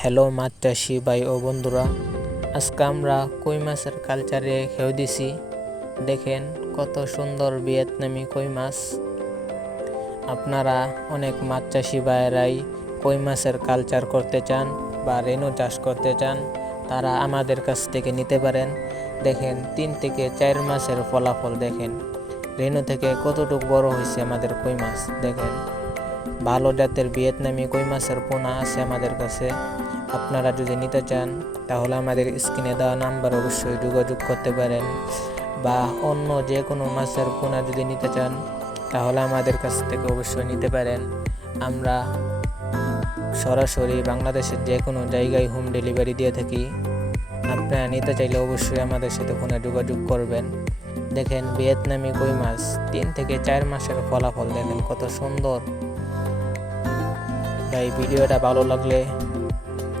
Hello মাছ চাষি ভাই ও বন্ধুরা, আজকে আমরা কই মাছের কালচারে খেয়ে দিছি। দেখেন কত সুন্দর ভিয়েতনামি কই মাছ। আপনারা অনেক মাছ চাষি ভাইয়েরাই কই মাছের কালচার করতে চান বা রেনু চাষ করতে চান, তারা আমাদের কাছ থেকে নিতে পারেন। দেখেন 3 থেকে 4 মাসের ফলাফল দেখেন, রেনু থেকে কতটুকু বড় হয়েছে আমাদের কই মাছ। দেখেন ভালো জাতের ভিয়েতনামি কই মাছের পোনা আছে আমাদের কাছে। আপনারা যদি নিতে চান তাহলে আমাদের স্ক্রিনে দেওয়া নাম্বার অবশ্যই যোগাযোগ করতে পারেন, বা অন্য যে কোনো মাছের পোনা যদি নিতে চান তাহলে আমাদের কাছ থেকে অবশ্যই নিতে পারেন। আমরা সরাসরি বাংলাদেশের যে কোনো জায়গায় হোম ডেলিভারি দিয়ে থাকি। আপনারা নিতে চাইলে অবশ্যই আমাদের সাথে ফোনে যোগাযোগ করবেন। দেখেন ভিয়েতনামি কই মাছ 3 থেকে 4 মাসের ফলাফল দেখেন কত সুন্দর। তাই ভিডিওটা ভালো লাগলে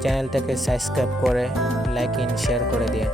চ্যানেলটাকে সাবস্ক্রাইব করে লাইক এন্ড শেয়ার করে দিন।